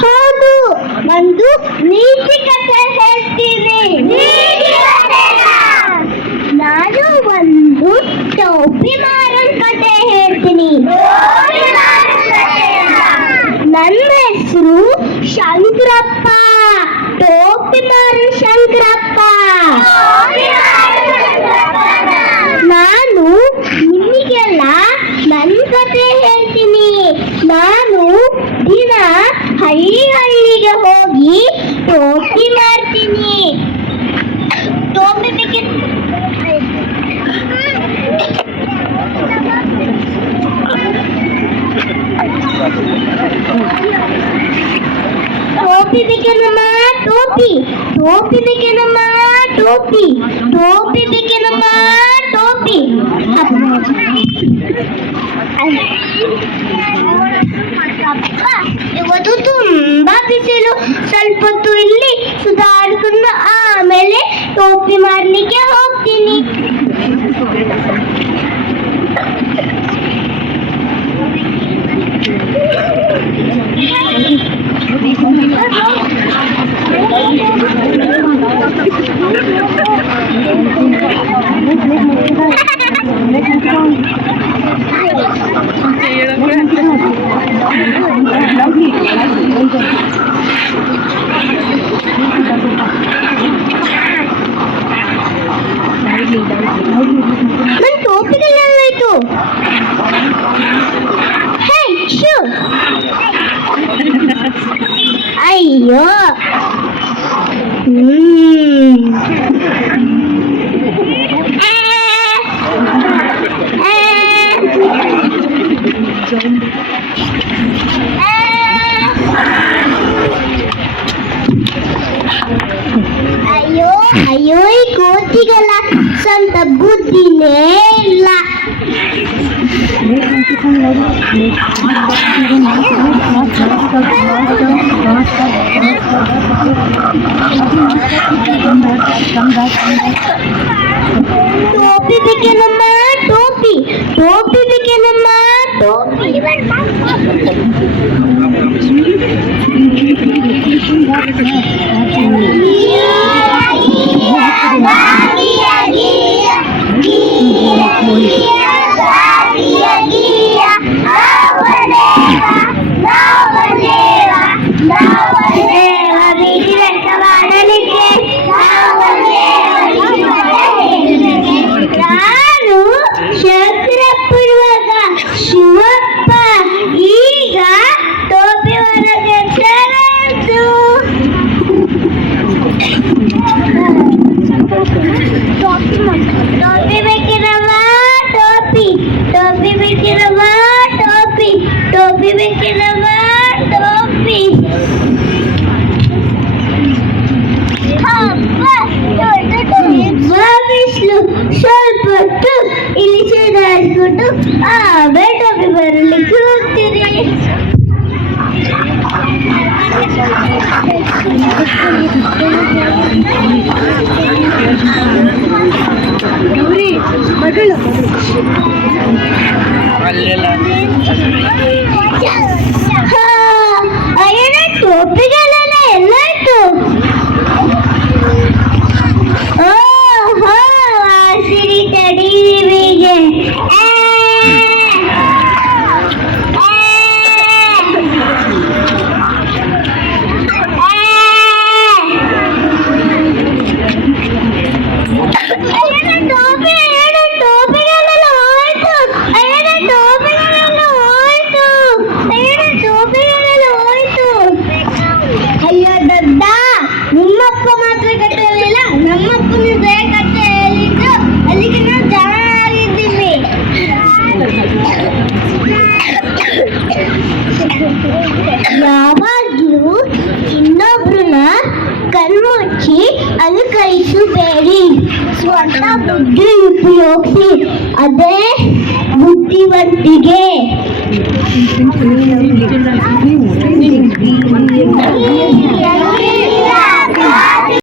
ಹೌದು, ಒಂದು ನೀತಿ ಕಥೆ ಹೇಳ್ತೀನಿ. ನಾನು ಒಂದು ಟೋಪಿ ಮಾರನ್ ಕಥೆ ಹೇಳ್ತೀನಿ. ನನ್ನ ಹೆಸರು ಶಂಕರಪ್ಪ. ಟೋಪಿ ಮಾರನ್ ಶಂಕರಪ್ಪ. ನಾನು ನಿಮಗೆಲ್ಲ ನನ್ನ ಕಥೆ ಹೇಳ್ತೀನಿ. ನಾನು ದಿನ ಹಳ್ಳಿಗೆ ಹೋಗಿ ಟೋಪಿ ಮಾಡ್ತೀನಿ. ಟೋಪಿ ಬೇಕೇನಮ್ಮ? ಟೋಪಿ ಟೋಪಿ ಬೇಕೇನಮ್ಮ? ಟೋಪಿ ಟೋಪಿ ಬೇಕೇನಮ್ಮ? ಟೋಪಿ. ಇವತ್ತು ತುಂಬಾ ಬಿಸಿಲು. ಸ್ವಲ್ಪ ಹೊತ್ತು ಇಲ್ಲಿ ಸುಧಾರಿಸ್ಕೊಂಡು ಆಮೇಲೆ ಟೋಪಿ ಮಾರ್ಲಿಕ್ಕೆ ಹೋಗ್ತೀನಿ. ನನ್ನ ಟೋಪಿಗಳೇನಾಯ್ತು? ಅಯ್ಯೋ, ಅಯ್ಯೋ ಅಯ್ಯೋ, ಈ ಕೋತಿಗಳ ಸ್ವಂತ ಬುದ್ಧಿನೇ ಇಲ್ಲ. ಟೋಪಿ ಬೇಕೇನಮ್ಮ? ಟೋಪಿ ಟೋಪಿ ಬೇಕೇನಮ್ಮ? ಟೋಪಿ. ನಾನು ಶಂಕರಪ್ಪುರುವಾಗ ಶಿವಪ್ಪ. ಈಗ ಟೋಪಿ ಹೊರಗೆ ಸರಂತು. ಟೋಪಿ ಬೇಕಿರವ? ಟೋಪಿ ಟೋಪಿ ಬೇಕಿರವ? ಟೋಪಿ ಟೋಪಿ ಬೇಕಿರವ? ಟೋಪಿ. ಬಿಸಿಲು ಸ್ವಲ್ಪ ಹೊತ್ತು ಇಲ್ಲಿ ಸುಧಾರಿಸ್ಬಿಟ್ಟು ಆಮೇಲೆ ಟೋಪಿ ಬರಲಿಕ್ಕೆ ಹೋಗ್ತೀರಿ. ಅಯ್ಯೋ, ಟೋಪಿಗಳೆಲ್ಲ ಎಲ್ಲಾಯ್ತು? ಸಿರಿ ತಡೀವಿಗೆ. ಅಯ್ಯೋ ದೊಡ್ಡ, ನಿಮ್ಮಪ್ಪ ಮಾತ್ರ ಕಟ್ಟಲಿಲ್ಲ, ನಮ್ಮಪ್ಪನ ಕಟ್ಟೆ ಹೇಳಿದ್ದು. ಅಲ್ಲಿಗೆ ನಾವು ಚೆನ್ನಾಗಿದ್ದೀವಿ. ಯಾವಾಗಲೂ ಇನ್ನೊಬ್ರನ್ನ ಕಣ್ಮುಚ್ಚಿ ಅನುಕರಿಸಬೇಡಿ. ಸ್ವಂತ ಬುದ್ಧಿ ಉಪಯೋಗಿಸಿ, ಅದೇ ಬುದ್ಧಿವಂತಿಕೆ.